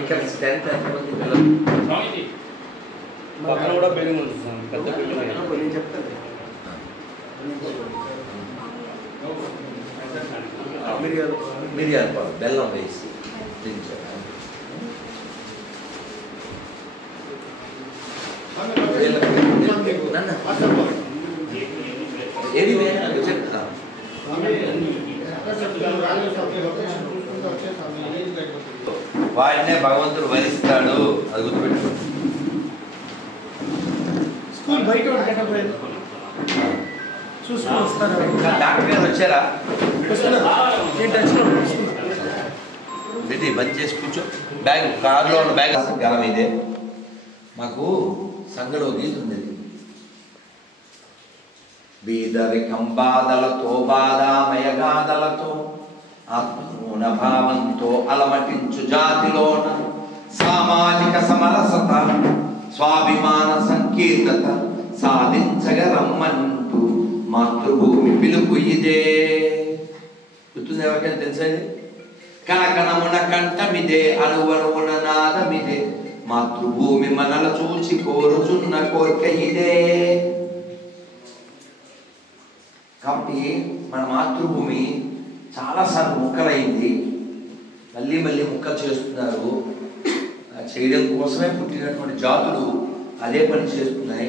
ఇక్కడ స్ట్రెంత్ ఎంతమంది పిల్లలు పక్కన కూడా బిల్డింగ్ ఉంది సార్, పెద్ద బిల్డింగ్. నేను చెప్తాను. మిరియాల పాలు బెల్లం వేసి దించారు. ఏది చెప్తా వాడినే భగవంతుడు వరిస్తాడు, అది గుర్తుపెట్టు. స్కూల్ బయట చూసుకొని వస్తారు. డాక్టర్ గారు వచ్చారా? వస్తున్నారు. ఇది బంద్ చేసి కూర్చో. బ్యాగ్ కారులో ఉన్న బ్యాగ్ గలం ఇదే. మాకు సంఘలో గీత ఉంది. బీదరికం బాధలతో బాధామయగాథలతో ఆత్మూన భావంతో అలమటించు జాతిలోన సామాజిక సమరసత స్వాభిమాన సంకీర్తత సాధించగరమ్మంటూ మాతృభూమి పిలుపు ఇదే. గుర్తుంది ఎవరికైనా తెలిసేది? కనకనమున కంఠమిదే, అణువణువున నాదమిదే, మాతృభూమి మనల చూచి కోరుచున్న కోరిక ఇదే. కాబట్టి మన మాతృభూమి చాలాసార్లు ముక్కలైంది, మళ్ళీ మళ్ళీ ముక్కలు చేస్తున్నారు. చేయడం కోసమే పుట్టినటువంటి జాతులు అదే పని చేస్తున్నాయి.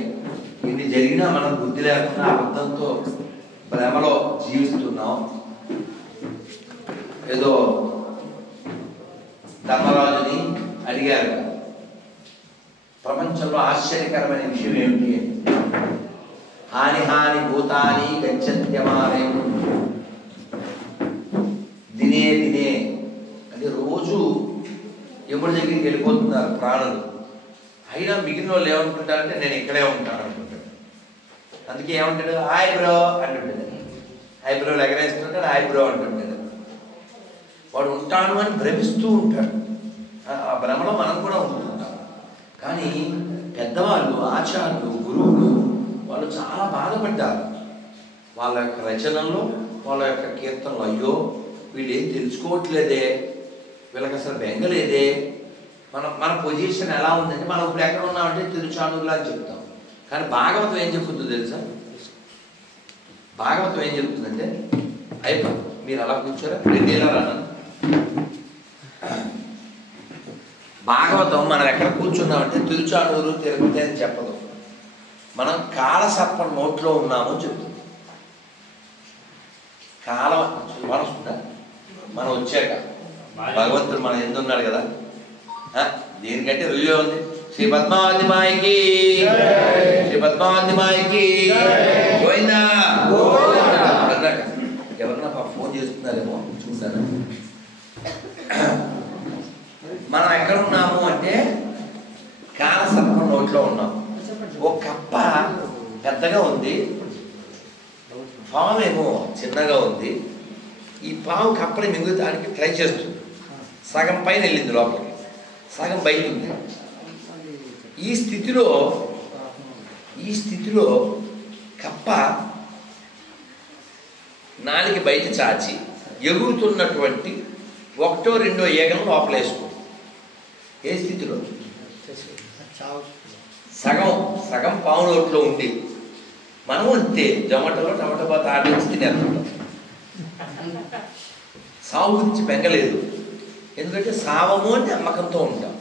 ఇన్ని జరిగినా మనం బుద్ధి లేకుండా అబద్ధంతో భ్రమలో జీవిస్తున్నాం. ఏదో ధర్మరాజుని అడిగారు, ప్రపంచంలో ఆశ్చర్యకరమైన విషయం ఏమిటి? హాని హాని భూతాని గచ్చత్యమానే దినే దినే అంటే రోజు ఎముడి దగ్గరికి వెళ్ళిపోతున్నారు ప్రాణులు. అయినా మిగిలిన వాళ్ళు ఏమనుకుంటారంటే నేను ఇక్కడే ఉంటాను అనుకుంటాడు. అందుకే ఏమంటాడు? హాయ్ బ్రో అంటుంటాడు. ఐబ్రోలు ఎగరేస్తుంటాడు, ఐబ్రో అంటుంటాడు. వాడు ఉంటాను అని భ్రమిస్తూ ఉంటాడు. ఆ భ్రమలో మనం కూడా ఉంటుంటాం. కానీ పెద్దవాళ్ళు, ఆచార్యులు, గురువులు వాళ్ళు చాలా బాధపడ్డారు. వాళ్ళ యొక్క రచనల్లో, వాళ్ళ యొక్క కీర్తనలు, అయ్యో వీళ్ళు ఏం తెలుసుకోవట్లేదే, వీళ్ళకి అసలు బెంగలేదే, మన పొజిషన్ ఎలా ఉందంటే మనం ఇప్పుడు ఎక్కడ ఉన్నామంటే తిరుచానూరులా అని చెప్తాం. కానీ భాగవతం ఏం చెప్తుందో తెలుసా? భాగవతం ఏం చెప్తుందంటే అయిపో మీరు అలా కూర్చోరా, రెండేళ్ళ అన్నాను. భాగవతం మనం ఎక్కడ కూర్చున్నామంటే తిరుచానూరు తిరుపతి అని చెప్పదు. మనం కాలసర్పం నోట్లో ఉన్నాము అని చెప్తుంది. కాలం మనసుందా? మనం వచ్చాక భగవంతుడు మనం ఎందున్నాడు కదా, దీనికంటే రుజువు ఉంది. శ్రీ పద్మావతి మాయికి, శ్రీ పద్మావతి మాయికి గోవిందా. ఎవరన్నా ఫోన్ చేస్తున్నారేమో చూసాను. మనం ఎక్కడున్నాము అంటే కాలసర్పం నోట్లో ఉన్నాము. ఓ కప్ప పెద్దగా ఉంది, పాము ఏమో చిన్నగా ఉంది. ఈ పాము కప్పని మింగుతానికి ట్రై చేస్తుంది. సగం పైన వెళ్ళింది లోపలికి, సగం బయట ఉంది. ఈ స్థితిలో కప్ప నాలుక బయట చాచి ఎగురుతున్నటువంటి ఒకటో రెండో ఈగలను లోపలేసుకుంది. ఏ స్థితిలో? సగం పాము నోట్లో ఉంది. మనం అంతే, జొమాటోలో టమాటో బాత్ ఆర్డర్ ఇచ్చి తినేస్తుంటాం. సావు గురించి బెంగలేదు, ఎందుకంటే సావము అంటే నమ్మకంతో ఉంటాం.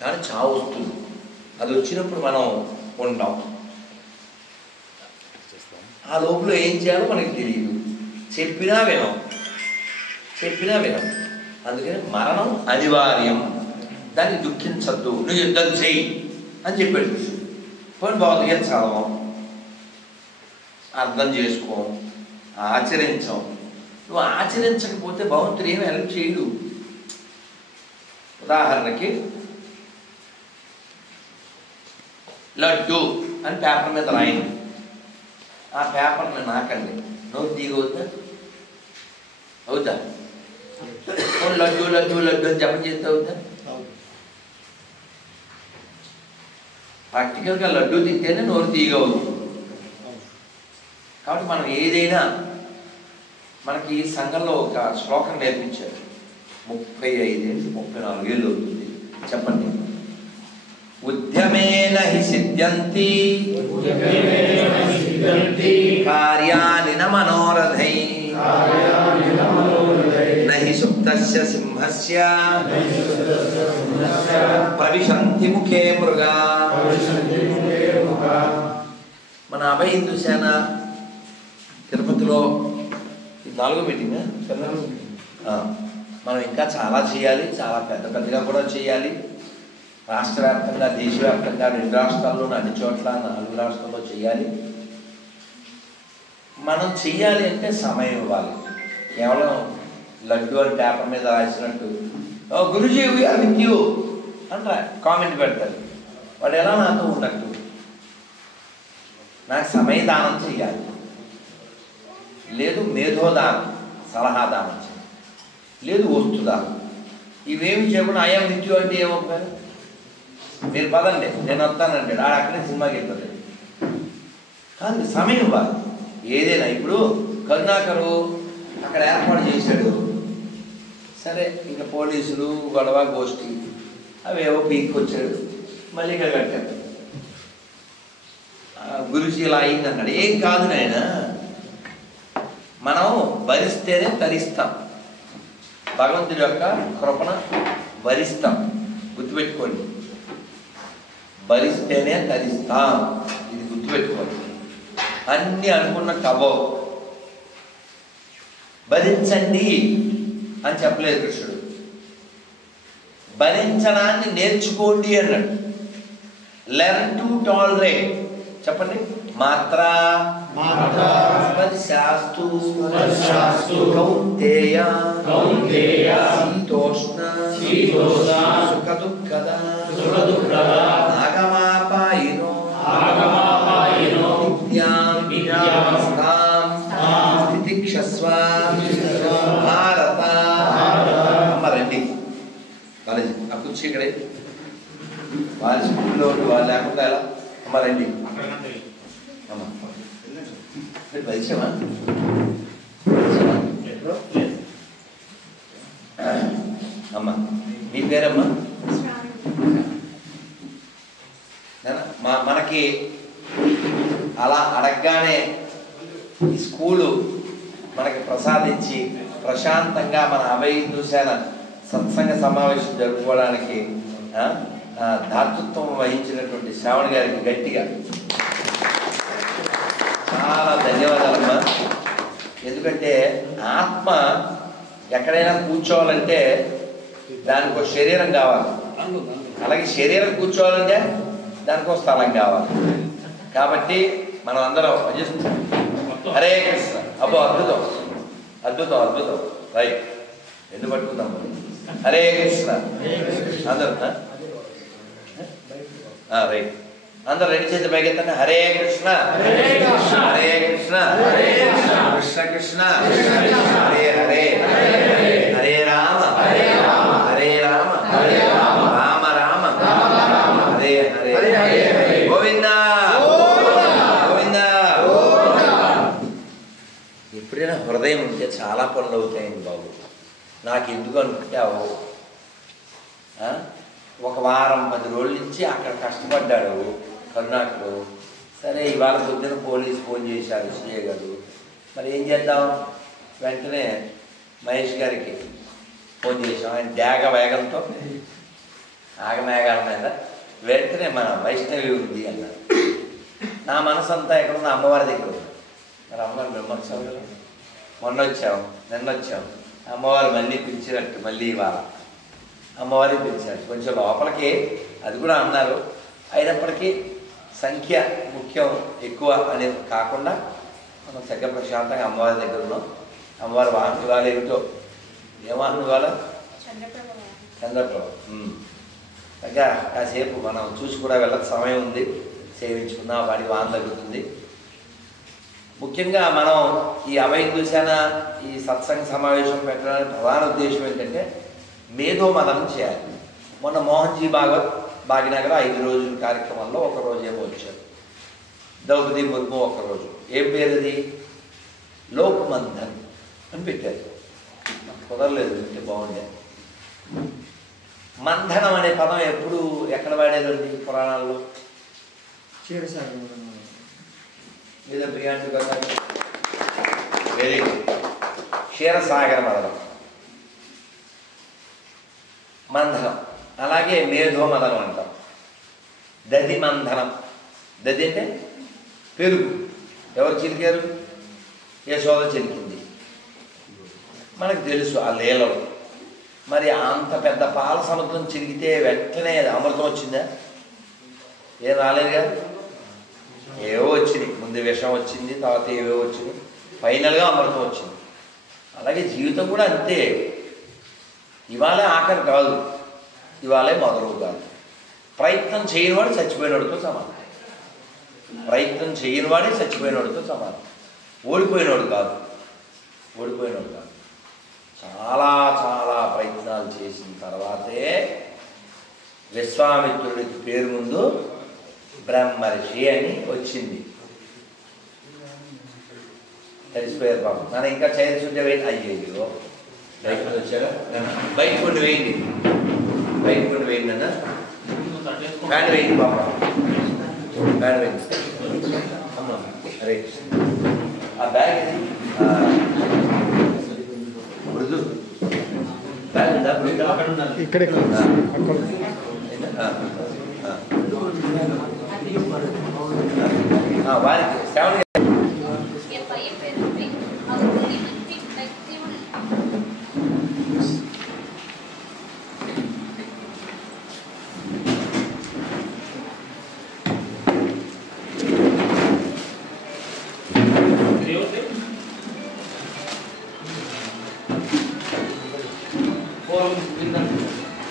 కానీ చావు వస్తుంది, అది వచ్చినప్పుడు మనం ఉంటాం. ఆ లోపల ఏం చేయాలో మనకి తెలియదు, చెప్పినా వినం. అందుకని మరణం అనివార్యం, దాన్ని దుఃఖించద్దు, నువ్వు యుద్ధం చెయ్యి అని చెప్పాడు. పోనీ భౌతికత చదవం, అర్థం చేసుకోం, ఆచరించం. నువ్వు ఆచరించకపోతే భగవంతుడు ఏమి హెల్ప్ చేయడు. ఉదాహరణకి లడ్డు అని పేపర్ మీద రాయండి, ఆ పేపర్ని నాకండి, నోరు తీగవుద్దా? అవుద్దా? లడ్డు లడ్డు లడ్డు అని జపం చేస్తే అవుద్దా? ప్రాక్టికల్గా లడ్డు తింటేనే నోరు తీగ అవుతుంది. కాబట్టి మనం ఏదైనా, మనకి సంఘంలో ఒక శ్లోకం నేర్పించారు. 35 ఏళ్ళు 34 ఏళ్ళు అవుతుంది. చెప్పండి. ఉద్యమేన హి సిద్ధ్యంతి కార్యాని న మనోరథై నహి సుప్తస్య సింహస్య ప్రవిశంతి ముఖే మృగా. మన అభయ హిందూ సేన తిరుపతిలో 4వ మీటింగ్. మనం ఇంకా చాలా చేయాలి, చాలా పెద్దగా కూడా చేయాలి. రాష్ట్ర వ్యాప్తంగా, దేశవ్యాప్తంగా, 2 రాష్ట్రాల్లోనూ అన్ని చోట్ల 4 రాష్ట్రాల్లో చేయాలి. మనం చెయ్యాలి అంటే సమయం ఇవ్వాలి. కేవలం లడ్డు అని పేపర్ మీద రాసినట్టు గురుజీ వీఆర్ విత్ యూ అని కామెంట్ పెడతారు. వాడు ఎలా నాతో ఉన్నట్టు? నాకు సమయదానం చెయ్యాలి, లేదు మేధోదానం, సలహాదానం చేయాలి, లేదు వస్తుదానం. ఇవేమి చేయకుండా ఐఎమ్ విత్ యూ అంటే ఏమవుతారు? మీరు పదండి నేను వస్తానంటాడు, ఆడ అక్కడే సినిమాకి వెళ్ళిపోతాడు. కానీ సమయం ఇవ్వాలి. ఏదైనా ఇప్పుడు కరుణాకరు అక్కడ ఏర్పాటు చేశాడు, సరే ఇంకా పోలీసులు గొడవ గోష్ఠి అవేవో పీక్కొచ్చాడు, మళ్ళీ ఇక్కడ కట్టాడు. గురుజీ ఇలా అయిందన్నాడు. ఏం కాదు నాయన, మనం భరిస్తేనే తరిస్తాం. భగవంతుడి యొక్క కృపణ భరిస్తాం. గుర్తుపెట్టుకోండి, భరిస్తేనే తరిస్తాం. ఇది గుర్తుపెట్టుకోండి. అన్నీ అనుకున్న కబో భరించండి అని చెప్పలేదు కృష్ణుడు. భరించడాన్ని నేర్చుకోండి అన్నాడు. Learn to tolerate. చెప్పండి. మాత్రా స్పర్శాస్తు కౌంతేయ శీతోష్ణ సుఖ దుఃఖద ఆగమాపాయినో తితిక్షస్వ భారత. అమ్మ రండి కాలేజీ ఆ కుర్చీ ఇక్కడే. వాళ్ళ స్కూల్లో వాళ్ళు లేకుండా ఎలా? అమ్మ రండి. అమ్మ మీరు పరిచయమా? అమ్మ మీ పేరమ్మా? మనకి అలా అడగగానే ఈ స్కూలు మనకి ప్రసాదించి ప్రశాంతంగా మన అభయ హిందూ సేన సత్సంగ సమావేశం జరుపుకోవడానికి దాతృత్వం వహించినటువంటి శ్రావణ్ గారికి గట్టిగా చాలా ధన్యవాదాలమ్మా. ఎందుకంటే ఆత్మ ఎక్కడైనా కూర్చోవాలంటే దానికి ఒక శరీరం కావాలి, అలాగే శరీరం కూర్చోవాలంటే దానికి ఒక స్థలం కావాలి. కాబట్టి మనం అందరం భజిస్తాం. హరే కృష్ణ. అబ్బో అద్భుతం అద్భుతం అద్భుతం. రైట్, ఎందుకు పట్టుకుందాం? హరే కృష్ణ అందరూ. రైట్, అందరూ రెడీ చేసి పైకెత్తండి. హరే కృష్ణ హరే కృష్ణ కృష్ణ కృష్ణ హరే హరే హరే రామ హరే రామ రామ రామ హరే హరే గోవింద గోవింద. ఎప్పుడైనా హృదయం ఉంటే చాలా పనులు అవుతాయండి బాబు. నాకు ఎందుకు అనుకుంటే అవు. ఒక వారం 10 రోజుల నుంచి అక్కడ కష్టపడ్డాడు కరుణాకరు. సరే ఇవాళ పొద్దున పోలీసు ఫోన్ చేశారు సిఏ గారు. మరి ఏం చేద్దాం? వెంటనే మహేష్ గారికి ఫోన్ చేసాం. ఆయన త్యాగ వేగంతో ఆగమేఘాల మీద వెంటనే మన వైష్ణవి ఉంది అన్నారు. నా మనసు అంతా ఎక్కడున్న అమ్మవారి దగ్గర ఉంది. మరి అమ్మవారు బ్రహ్మోత్సవం కదా, మొన్న వచ్చాం నిన్న వచ్చాం. అమ్మవారు మళ్ళీ పిలిచినట్టు మళ్ళీ ఇవాళ అమ్మవారి పిలిచారు. కొంచెం లోపలికి అది కూడా అన్నారు. అయినప్పటికీ సంఖ్య ముఖ్యం ఎక్కువ అనేది కాకుండా మనం చక్కగా ప్రశాంతంగా అమ్మవారి దగ్గర ఉన్నాం. అమ్మవారి వాహనం ఇవాళ ఏమిటో ఏ వాహనం ఇవాళ? చంద్రప్రభ. తగ్గ కాసేపు మనం చూసి కూడా వెళ్ళక సమయం ఉంది, సేవించుకున్నా వాడి వాహనం తగ్గుతుంది. ముఖ్యంగా మనం ఈ అభయ హిందూ సేన ఈ సత్సంగ సమావేశం పెట్టడానికి ప్రధాన ఉద్దేశం ఏంటంటే మేధోమదనం చేయాలి. మొన్న మోహన్జీ భాగ్యనగర్ 5 రోజుల కార్యక్రమంలో ఒకరోజు ఏమో వచ్చారు. ద్రౌపది ముర్ము ఒకరోజు. ఏం పేరు అది? లోక్మంథన్ అని పెట్టారు. నాకు కుదరలేదు, అంటే బాగుండే. మంథనం అనే పదం ఎప్పుడు ఎక్కడ వాడేదండి పురాణాల్లో? లేదా ప్రియాంటి కదా వెరీ గుడ్. క్షీరసాగర మదనం, మంథనం. అలాగే మేధోమదనం అంటాం. దది మంథనం. దది అంటే పెరుగు. ఎవరు చిలికారు? యశోద చిలికింది. మనకు తెలుసు ఆ లీలలు. మరి అంత పెద్ద పాల సముద్రం చిరిగితే వెంటనే అమృతం వచ్చిందా? ఏం రాలేదుగా. ఏవో వచ్చినాయి. ముందు విషం వచ్చింది, తర్వాత ఏవో వచ్చినాయి, ఫైనల్గా అమృతం వచ్చింది. అలాగే జీవితం కూడా అంతే. ఇవాళే ఆఖరి కాదు, ఇవాళే మొదలు కాదు. ప్రయత్నం చేయనివాడు చచ్చిపోయినోడితో సమానం. ప్రయత్నం చేయనివాడే చచ్చిపోయినోడితో సమానం. ఓడిపోయినోడు కాదు, ఓడిపోయినోడు కాదు. చాలా చాలా ప్రయత్నాలు చేసిన తర్వాతే విశ్వామిత్రుడికి పేరు ముందు బ్రహ్మర్షి అని వచ్చింది. తెలిసిపోయారు బాబు. మనం ఇంకా చైర్స్ ఉంటే వేయండి. అయ్యో బయట వచ్చారా? బయట కొన్ని వేయండి, బయట కొన్ని వేయండి అన్న. ఫ్యాన్ వేయండి బాబు, ఫ్యాన్ వేయండి. అమ్మ అరే ఆ బ్యాగ్ ఇది మృదు బ్యాగ్ ఉందా? ఇక్కడే వారికి సెవెన్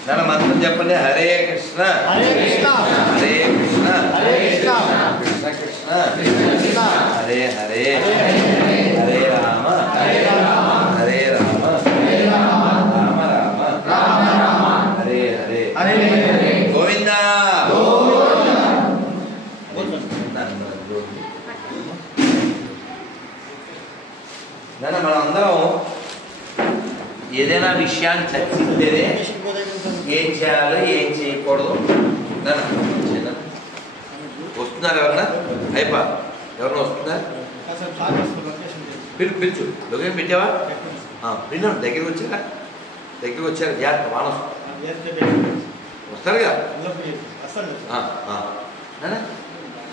నన్ను మంత్రం చెప్పండి. హరే కృష్ణ హరే కృష్ణ హరే కృష్ణ హరే కృష్ణ కృష్ణ కృష్ణ కృష్ణ హరే హరే హరే రామ హరే రామ హరే రామ రామ రామ హరే హరే హరే గోవింద. నన్ను మనందరం ఏదైనా విషయాన్ని చర్చిస్తేనే ఏం చేయాలో ఏం చేయకూడదు. వస్తున్నారు ఎవరన్నా? అయిపో ఎవరన్నా వస్తున్నారు? పిలుచు. లొకేషన్ పెట్టావా? విన్నాను. దగ్గరికి వచ్చారా? దగ్గరికి వచ్చారు. జాగ్రత్త, వాన వస్తారుగా.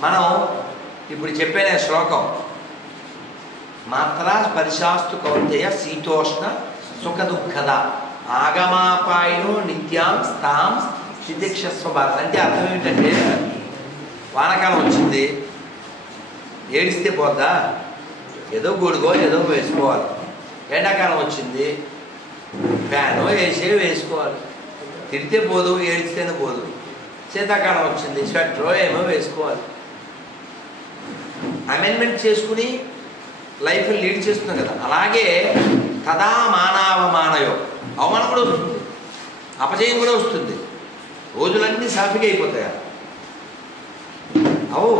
మనం ఇప్పుడు చెప్పిన శ్లోకం మాత్రా స్పర్శాస్తు కౌంతేయ శీతోష్ణ సుఖ దుఃఖద ఆగమాపాయను నిత్యాం స్థాం స్థితిక్షస్వ భారత. అంటే అర్థం ఏమిటంటే, వానకాలం వచ్చింది, ఏడిస్తే పోద్దా? ఏదో గొడుగో ఏదో వేసుకోవాలి. ఎండాకాలం వచ్చింది, ఫ్యానో వేసే వేసుకోవాలి. తిడితే పోదు, ఏడిస్తేనే పోదు. శీతాకాలం వచ్చింది, స్వెటరో ఏమో వేసుకోవాలి. అమెండ్మెంట్ చేసుకుని లైఫ్ లీడ్ చేస్తున్నాం కదా. అలాగే తదా మానవమానయో, అవమానం కూడా వస్తుంది, అపజయం కూడా వస్తుంది. రోజులన్నీ సాఫీగా అయిపోతాయి. అవు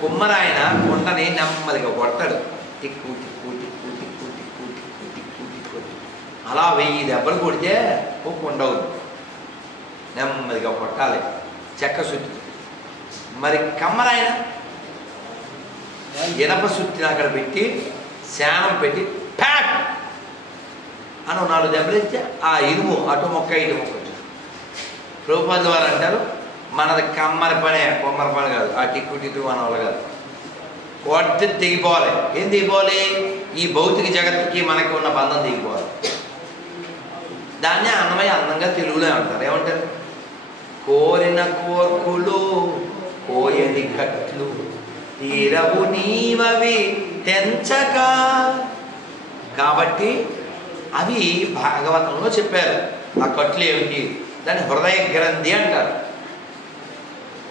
కుమ్మరాయన కొండని నెమ్మదిగా కొడతాడు. టిక్కు టిక్కు టిక్కు టిక్కు టిక్కు టిక్కు టిక్కు టిక్కు. అలా 1000 దెబ్బలు కొడితే ఓ కొండ అవుతుంది. నెమ్మదిగా కొట్టాలి చెక్క సుత్తి. మరి కమ్మరాయన ఇనప సుత్తిని అక్కడ పెట్టి శానం పెట్టి ప్యాక్ అని 4 దెబ్బలు ఇస్తే ఆ ఇనుము అటు మొక్క ఇటు మొక్క వచ్చారు. ప్రభుపాద వారు అంటారు, మనది కమ్మరి పనే, కొమ్మరి పని కాదు. ఆ టిక్కు టిక్కు మన వాళ్ళు కాదు. కొట్టి తెగిపోవాలి. ఏం తెగిపోవాలి? ఈ భౌతిక జగత్తుకి మనకి ఉన్న బంధం తెగిపోవాలి. దాన్నే అన్నమయ్య అందంగా తెలుగులో అంటారు. ఏమంటారు? కోరిన కోర్కులు కోయని కట్లు తీరవు నీవవి తెంచక. కాబట్టి అవి భాగవతంలో చెప్పారు. ఆ కట్లు ఏమిటి? దాన్ని హృదయ గ్రంథి అంటారు.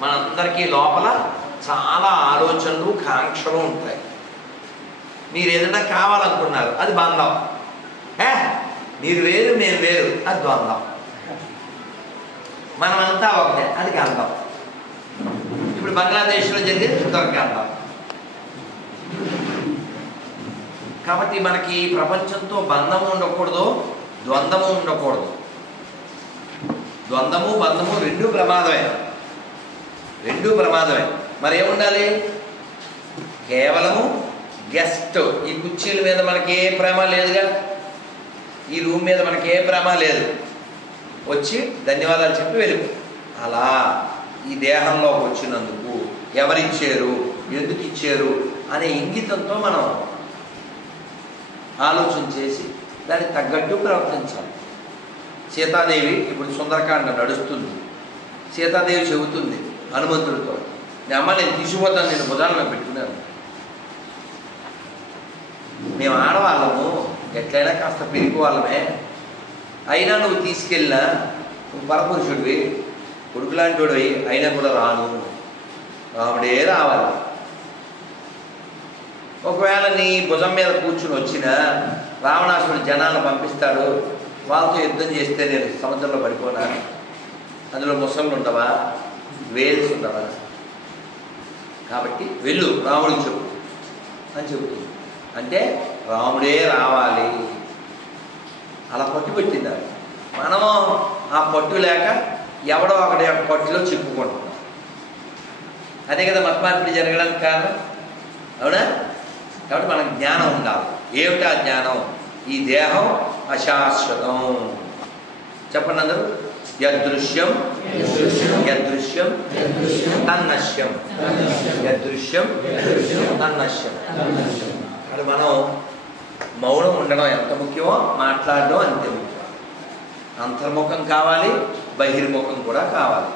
మనందరికీ లోపల చాలా ఆలోచనలు, కాంక్షలు ఉంటాయి. మీరు ఏదైనా కావాలనుకున్నారు, అది బంధం. మీరు వేరు మేము వేరు, అది ద్వంద్వం. మనమంతా ఒకటే, అది గంధం. ఇప్పుడు బంగ్లాదేశ్లో జరిగేది దుర్గంధం. కాబట్టి మనకి ప్రపంచంతో బంధము ఉండకూడదు, ద్వంద్వము ఉండకూడదు. ద్వంద్వము బంధము రెండూ ప్రమాదమే, రెండూ ప్రమాదమే. మరి ఏముండాలి? కేవలము గెస్ట్. ఈ కుర్చీల మీద మనకి ఏ ప్రేమ లేదుగా, ఈ రూమ్ మీద మనకి ఏ ప్రేమ లేదు, వచ్చి ధన్యవాదాలు చెప్పి వెళ్ళిపో. అలా ఈ దేహంలోకి వచ్చినందుకు ఎవరిచ్చారు, ఎందుకు ఇచ్చారు అనే ఇంగితంతో మనం ఆలోచన చేసి దానికి తగ్గట్టు ప్రవర్తించాలి. సీతాదేవి ఇప్పుడు సుందరకాండ నడుస్తుంది. సీతాదేవి చెబుతుంది హనుమంతుడితో, అమ్మ నేను తీసుకుపోతాను, నేను భుజాల మీద పెట్టుకున్నాను. మేము ఆడవాళ్ళము, ఎట్లయినా కాస్త పిరికి వాళ్ళమే, అయినా నువ్వు తీసుకెళ్ళినా నువ్వు పరపురుషుడివి, కొడుకు లాంటి వాడివి, అయినా కూడా రాను, రాముడే రావాలి. ఒకవేళ నీ భుజం మీద కూర్చుని వచ్చినా రావణాసుడు జనాలను పంపిస్తాడు, వాళ్ళతో యుద్ధం చేస్తే నేను సముద్రంలో పడిపోనా? అందులో ముసళ్ళు ఉండవా, వేల్స్ ఉండవా? కాబట్టి వెళ్ళు రాముడికి చెప్పు అని చెబుతుంది. అంటే రాముడే రావాలి, అలా పట్టు పెట్టింది. మనము ఆ పట్టు లేక ఎవడో ఒకటి పట్టులో చిక్కుకుంటున్నాం. అదే కదా మతమార్పిడి జరగడానికి కారణం, అవునా? కాబట్టి మనకు జ్ఞానం ఉండాలి. ఏమిటా జ్ఞానం? ఈ దేహం అశాశ్వతం. చెప్పండి అందరూ. యదృశ్యం యదృశ్యం తన్నశ్యం, యదృశ్యం తన్నశ్యం. అది మనం మౌనం ఉండడం ఎంత ముఖ్యమో మాట్లాడడం అంతే ముఖ్యం. అంతర్ముఖం కావాలి, బహిర్ముఖం కూడా కావాలి.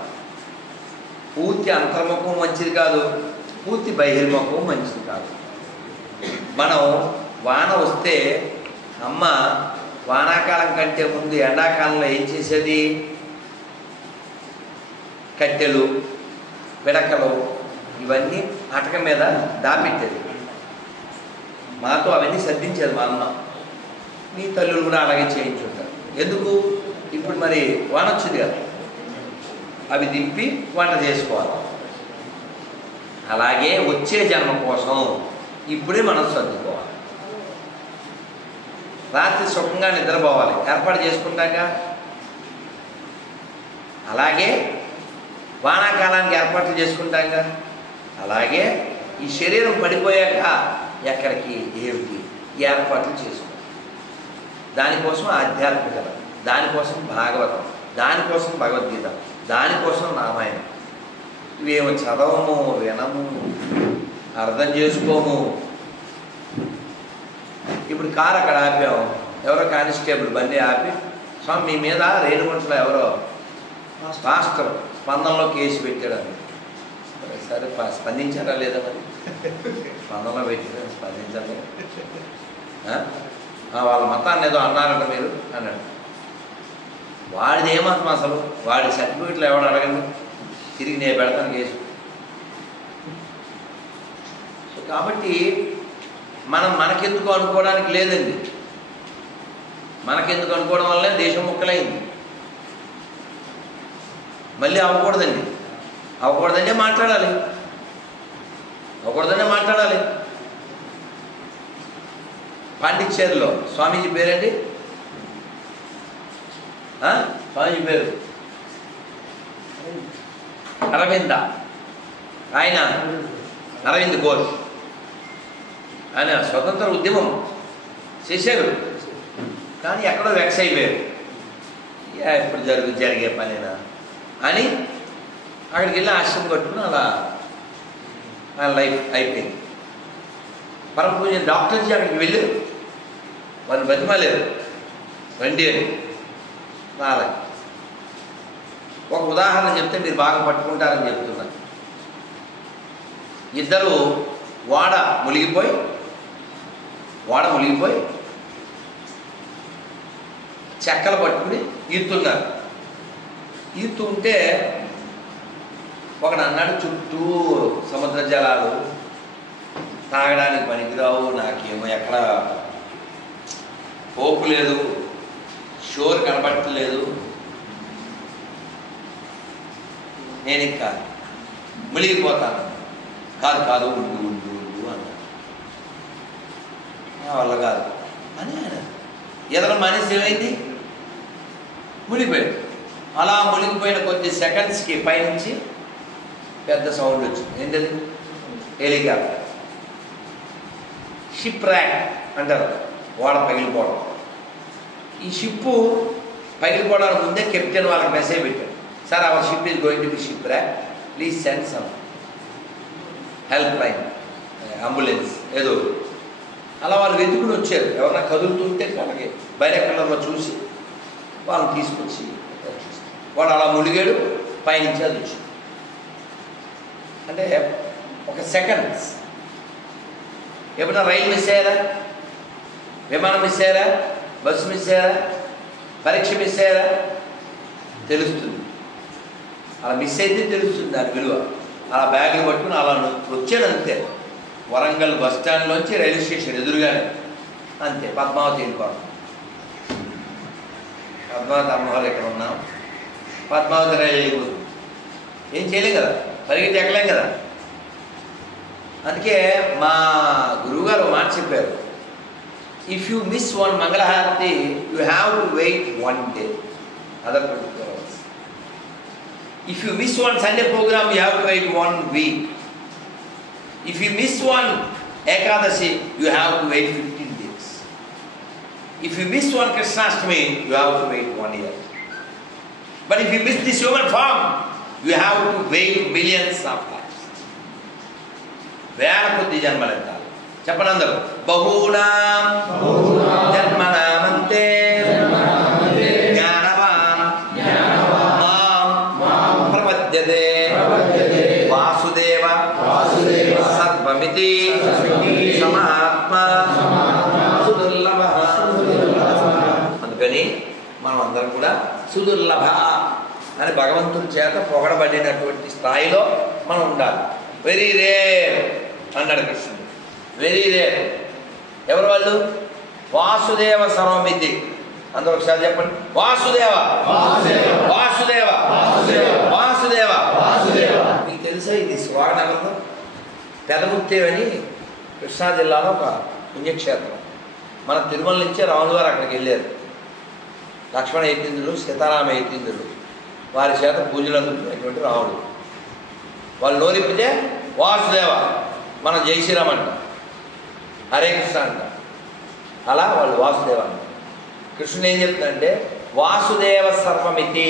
పూర్తి అంతర్ముఖం మంచిది కాదు, పూర్తి బహిర్ముఖం మంచిది కాదు. మనం వాన వస్తే అమ్మ వానాకాలం కంటే ముందు ఎండాకాలంలో ఏం చేసేది? కట్టెలు, పిడకలు ఇవన్నీ అటక మీద దాపెట్టేది. మాతో అవన్నీ సర్దించేది మా అమ్మ. మీ తల్లులు కూడా అలాగే చేయించుంటారు. ఎందుకు? ఇప్పుడు మరి వాన వచ్చింది కదా, అవి దింపి వంట చేసుకోవాలి. అలాగే వచ్చే జన్మ కోసం ఇప్పుడే మనం సర్దుకోవాలి. రాత్రి సుఖంగా నిద్రపోవాలి, ఏర్పాటు చేసుకుంటాగా. అలాగే వానాకాలానికి ఏర్పాట్లు చేసుకుంటాగా. అలాగే ఈ శరీరం పడిపోయాక ఎక్కడికి ఏమిటి ఏర్పాట్లు చేసుకోవాలి. దానికోసం ఆధ్యాత్మికత, దానికోసం భాగవతం, దానికోసం భగవద్గీత, దానికోసం రామాయణం. ఇవేమో చదవము, వినము, అర్థం చేసుకోము. ఇప్పుడు కారు అక్కడ ఆపాము, ఎవరో కానిస్టేబుల్ బండి ఆపి, స్వామి మీ మీద రేణుగుంటలో ఎవరో పాస్టర్ స్పందనలో కేసు పెట్టాడని. సరే స్పందించారా లేదా? మరి స్పందనలో పెట్టారా? స్పందించాలి. వాళ్ళ మతాన్ని ఏదో అన్నారంట మీరు అన్నాడు. వాడిది ఏమతం అసలు? వాడి సర్టిఫికెట్లు ఎవడు అడగండి, తిరిగి నేను పెడతాను కేసు. సో కాబట్టి మనం మనకెందుకు అనుకోవడానికి లేదండి. మనకెందుకు అనుకోవడం వల్లనే దేశం ముక్కలైంది. మళ్ళీ అవ్వకూడదండి. అవ్వకూడదంటే మాట్లాడాలి, అవ్వకూడదనే మాట్లాడాలి. పాండిచ్చేరిలో స్వామీజీ పేరేంటి? స్వామీజీ పేరు అరవింద. ఆయన అరవింద్ ఘోష్. ఆయన స్వతంత్ర ఉద్యమం చేశారు, కానీ ఎక్కడో వెక్స్ అయిపోయారు. ఇప్పుడు జరిగే పనేనా అని అక్కడికి వెళ్ళి ఆశ్రమం కట్టుకుని అలా లైఫ్ అయిపోయింది. పరమ పూజ డాక్టర్జీ అక్కడికి వెళ్ళారు, వాళ్ళు బతిమాలేరు, రండి అని రాలే. ఒక ఉదాహరణ చెప్తే మీరు బాగా పట్టుకుంటారని చెప్తున్నా. ఇద్దరు ఓడ మునిగిపోయి చెక్కలు పట్టుకుని ఈదుతున్నారు. ఈదుతుంటే ఒకడు అన్నాడు, చుట్టూ సముద్ర జలాలు తాగడానికి పనికిరావు, నాకేమో ఎక్కడ పోపు లేదు, షోర్ కనపట్టలేదు, నేను ఇంకా మునిగిపోతాను. కాదు ఉండు అన్నాడు. నా వల్ల కాదు అని ఆయన ఎదర మనిషి ఏమైంది? మునిగిపోయాడు. అలా మునిగిపోయిన కొద్ది సెకండ్స్కి పైనుంచి పెద్ద సౌండ్ వచ్చింది. ఏంటది? హెలికాప్టర్. షిప్ ర్యాక్ అంటారు, ఓడ పగిలిపోవడం. ఈ షిప్పు పగిలిపోవడానికి ముందే కెప్టెన్ వాళ్ళకి మెసేజ్ పెట్టాడు, sir our ship is going to be ship rack, please send some help line, ambulance ఏదో. అలా వాళ్ళు వెతుకుని వచ్చారు, ఎవరన్నా కదులుతుంటే వాళ్ళకి బైనాక్యులర్లో చూసి వాళ్ళని తీసుకొచ్చి వాడు అలా మునిగాడు, పైనుంచి అది వచ్చింది. అంటే ఒక సెకండ్స్. ఎప్పుడైనా రైలు మిస్ అయ్యారా, విమానం మిస్ అయ్యారా, బస్సు మిస్ అయ్యారా, పరీక్ష మిస్ అయ్యారా? తెలుస్తుంది. అలా మిస్ అయితే తెలుస్తుంది దాని విలువ. అలా బ్యాగులు పట్టుకుని అలా వచ్చాడు అంతే. వరంగల్ బస్ స్టాండ్లోంచి రైల్వే స్టేషన్ ఎదురుగానే అంతే. పద్మావతి వెళ్ళిపోవడం. పద్మావతి అమ్మవారు ఎక్కడ ఉన్నాం, పద్మావతి రైలు వెళ్ళిపోతుంది. ఏం చేయలేం కదా, పరిగెత్తి ఎక్కలేం కదా. అందుకే మా గురువుగారు మాట చెప్పారు, if you miss one mangalaharati you have to wait 1 day, other 24 hours. If you miss one Sunday programme you have to wait 1 week. If you miss one Ekadashi you have to wait 15 days. If you miss one Krishnashtami you have to wait 1 year. But if you miss this human form you have to wait millions of lifes. వేల కొద్ది జన్మలెత్తాలి. చెప్పండి అందరూ. బహూనాం జన్మనామంతే జ్ఞానవాన్ మాం ప్రపద్యతే వాసుదేవ సర్వమితి సమాత్మ సుదుర్లభ. అందుకని మనం అందరం కూడా సుదుర్లభ అని భగవంతుడి చేత పొగడబడినటువంటి స్థాయిలో మనం ఉండాలి. వెరీ రేర్ అన్నాడు కృష్ణుడు. Very rare. ఎవరు వాళ్ళు? వాసుదేవ సర్వమితి. అందరూ ఒకసారి చెప్పండి. వాసుదేవ వాసుదేవ వాసుదేవ. మీకు తెలుసా ఇది స్వాగనగరం పెదముత్తేవ్ అని కృష్ణా జిల్లాలో ఒక పుణ్యక్షేత్రం. మన తిరుమల నుంచే రాములు గారు అక్కడికి వెళ్ళారు. లక్ష్మణ యతీంద్రులు, సీతారామ యతీంద్రులు వారి చేత పూజలు అందుకున్నటువంటి రాముడు. వాళ్ళు నోరిప్పితే వాసుదేవ, మనం జై శ్రీరామ్ అంట, హరే కృష్ణ అంట. అలా వాళ్ళు వాసుదేవ అంట. కృష్ణుడు ఏం చెప్తాడంటే వాసుదేవ సర్వమితి,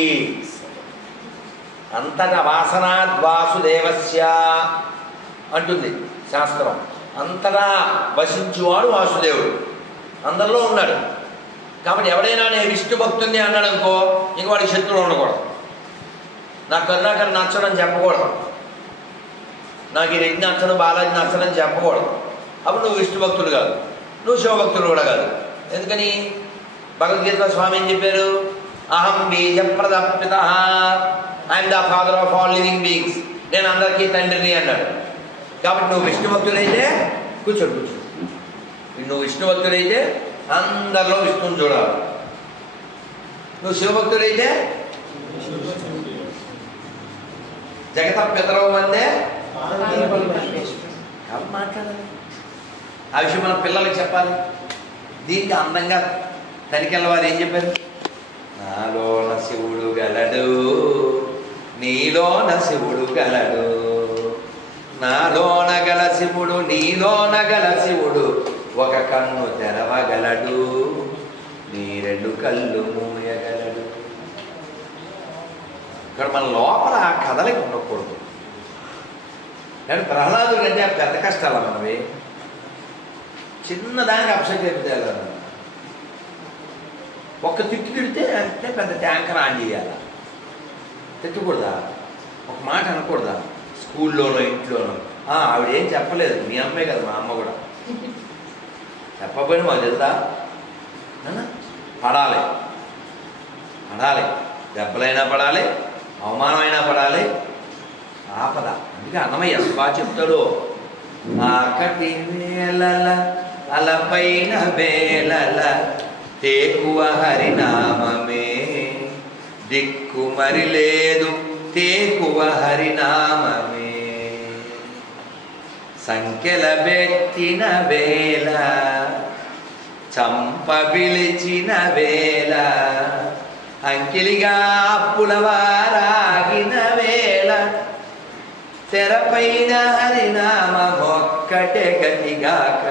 అంతటా వాసనాద్ వాసుదేవస్య అంటుంది శాస్త్రం. అంతటా వసించువాడు వాసుదేవుడు, అందరిలో ఉన్నాడు. కాబట్టి ఎవడైనా నేను విష్ణు భక్తుని అన్నాడు అనుకో, ఇంక వాడికి శత్రువులు ఉండకూడదు. నాకు కరుణాకర్ నచ్చడం చెప్పకూడదు, నాకు ఈ రెడ్డి నచ్చడం బాలాజీ నచ్చడం చెప్పకూడదు. అప్పుడు నువ్వు విష్ణు భక్తుడు కాదు, నువ్వు శివభక్తుడు కూడా కాదు. ఎందుకని? భగవద్గీతలో స్వామి ఏం చెప్పారు? అహం బీజ ప్రదపిత, I am the father of all living beings, నేను అందరికీ తండ్రిని అన్నాడు. కాబట్టి నువ్వు విష్ణు భక్తుడైతే కూర్చోడు. నువ్వు విష్ణు భక్తుడైతే అందరిలో విష్ణువుని చూడాలి. నువ్వు శివభక్తుడైతే జగత పితరవు మందే మాట్లాడాలి. ఆ విషయం మన పిల్లలకి చెప్పాలి. దీనికి అందంగా తనికెళ్ళ వారు ఏం చెప్పారు? నాలోన శివుడు గలడు, నీలోన శివుడు గలడు, నాలోన గల శివుడు నీలోన గల శివుడు, ఒక కన్ను తెరవగలడు, నీ 2 కళ్ళు మూయగలడు. ఇక్కడ మన లోపల ఆ కథలకి ఉండకూడదు. కానీ ప్రహ్లాదుడు అంటే పెద్ద కష్టాల మనవి. చిన్నదానికి అప్సెట్ అయిపోతే ఒక్క తిట్టు తిడితే అంటే పెద్ద ట్యాంకర్ ఆన్ చేయాలి. తిట్టకూడదా? ఒక మాట అనకూడదా? స్కూల్లోనో ఇంట్లోనో ఆవిడేం చెప్పలేదు, మీ అమ్మే కదా, మా అమ్మ కూడా చెప్పకపోయినా మాకు తెలుదా? పడాలి పడాలి, దెబ్బలైనా పడాలి, అవమానమైనా పడాలి, ఆపద. అందుకే అన్నమయ్య బాగా చెప్తాడు, ఆకటి వేళల అలపైన వేళల తేకువ హరినామమే, దిక్కు మరి లేదు తేకువ హరినామమే, సంఖ్యల పెట్టిన వేళ చంప పిలిచిన వేళ అంకిలిగా అప్పులవారాగిన వేళ తెరపైన హరినామ ఒక్కటే గతిగాక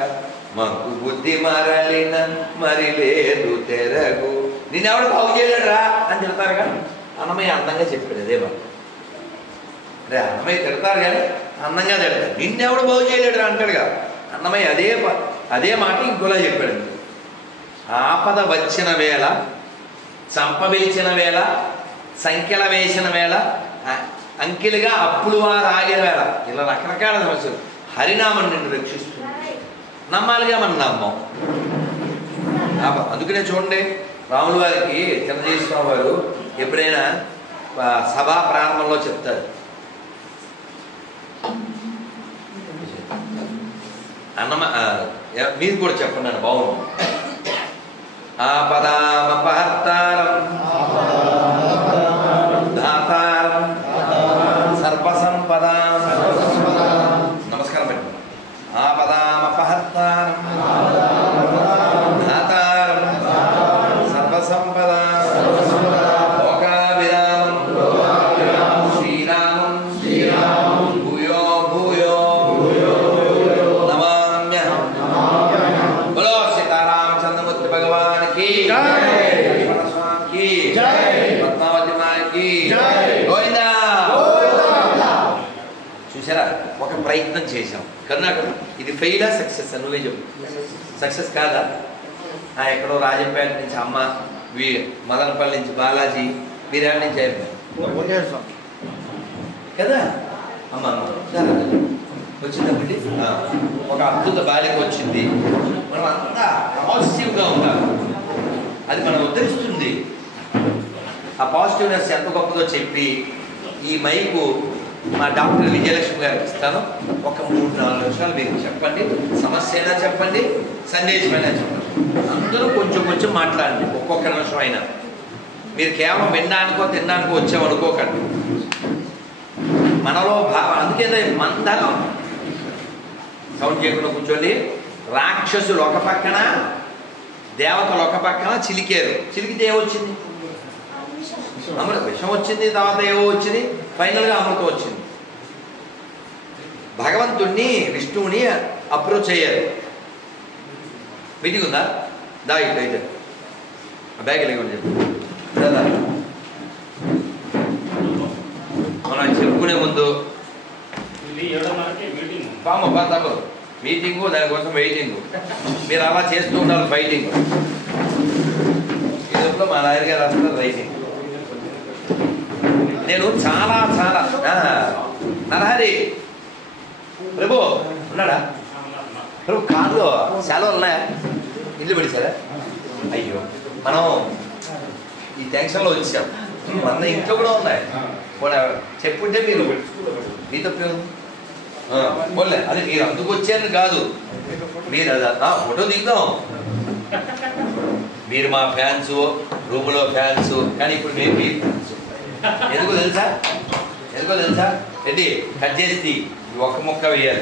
మాకు బుద్ధి మరలిన మరి లేదు తెరగు నిన్నెవడు బాగు చేయలేడురా అని చెప్తారుగా. అన్నమయ్య అందంగా చెప్పాడు అదే మాట. అరే అన్నమయ్య తిడతారు కానీ అందంగా తిడతారు. నిన్నెవడు బాగు చేయలేడురా అంటాడుగా అన్నమయ్య. అదే మాట ఇంకోలా చెప్పాడు. ఆపద వచ్చిన వేళ, చంపవిలిచిన వేళ, సంఖ్యల వేసిన వేళ, అంకెలుగా అప్పులు వారు ఆగిన వేళ, ఇలా రకరకాల సమస్యలు హరినామం నిన్ను రక్షిస్తుంది. నమ్మాలిగా మనం నమ్మం. అందుకనే చూడండి, రాముల వారికి చిన్నజీశ్వరం వారు ఎప్పుడైనా సభా ప్రారంభంలో చెప్తారు, మీరు కూడా చెప్పండి అని బాగుంది. ఆపదామపహర్తారం ధాతారం సర్వసంపదాం. నమస్కారం పెట్టండి. ఆపదామపహర్తారం ధాతారం సర్వసంపదాం లోకాభిరామం శ్రీరామం భూయో భూయో నమామ్యహం. బోలో సీతారామచంద్రమూర్తి భగవాన్ కి పద్మావతి మాకి గోవిందా. చూసారా, ఒక ప్రయత్నం చేశాం. కర్ణాటక ఇది ఫెయిలా సక్సెస్? నువ్వే చెప్పు. సక్సెస్ కాదా? ఎక్కడో రాజంపేట నుంచి అమ్మ, మదనపల్లి నుంచి బాలాజీ, వీరాడ నుంచి అయిపోయారు కదా. అమ్మ వచ్చిందండి, ఒక అద్భుత బాలిక వచ్చింది. మనం అంతా పాజిటివ్గా ఉండాలి, అది మనం ఉద్ధరిస్తుంది. ఆ పాజిటివ్నెస్ ఎంత గొప్పదో చెప్పి ఈ మైకు మా డాక్టర్ విజయలక్ష్మి గారికి ఇస్తాను. ఒక 3-4 నిమిషాలు మీరు చెప్పండి, సమస్య అయినా చెప్పండి, సందేశమైనా చెప్పండి. అందరూ కొంచెం కొంచెం మాట్లాడండి, ఒక్కొక్క నిమిషం అయినా. మీరు కేవలం వినడానికో తినడానికో వచ్చామనుకోకండి. మనలో అందుకే మందలం సౌండ్ చేయకుండా కూర్చోండి. రాక్షసులు ఒక పక్కన, దేవతలు ఒక పక్కన చిలికారు. చిలికితే ఏమొచ్చింది? అమృత విషం వచ్చింది. తర్వాత ఏవో వచ్చింది, ఫైనల్గా అమృతం వచ్చింది. భగవంతుణ్ణి, విష్ణువుని అప్రోచ్ అయ్యారు. మీటింగ్ ఉందా? దా ఇట్లయితే ఆ బ్యాగ్ లేకుండా చెప్పు. మనం చెప్పుకునే ముందు తప్పదు మీటింగు, దానికోసం వెయిటింగ్. మీరు అలా చేస్తూ ఉండాలి. ఫైటింగ్ ఈ లోపల మా నాయన గారు రాస్తున్నారు రైటింగ్. నేను చాలా చాలా నరహరి ప్రభు ఉన్నాడా? ప్రభు కాదు, సెలవులు ఉన్నాయా? ఇల్లు పెడిసారా? అయ్యో, మనం ఈ టెన్షన్లో వచ్చాం. మన ఇంట్లో కూడా ఉన్నాయి. చెప్పుంటే మీరు మీ తప్పే ఉంది. పోలే, అది మీరు అందుకు వచ్చారని కాదు. మీరు ఫోటో దిగుతాం. మీరు మా ఫ్యాన్స్, రూములో ఫ్యాన్స్, కానీ ఇప్పుడు మేము మీ ఫ్యాన్స్. ఎందుకో తెలుసా? ఏంటి కట్ చేసి ఒక్క ముక్క వేయాలి.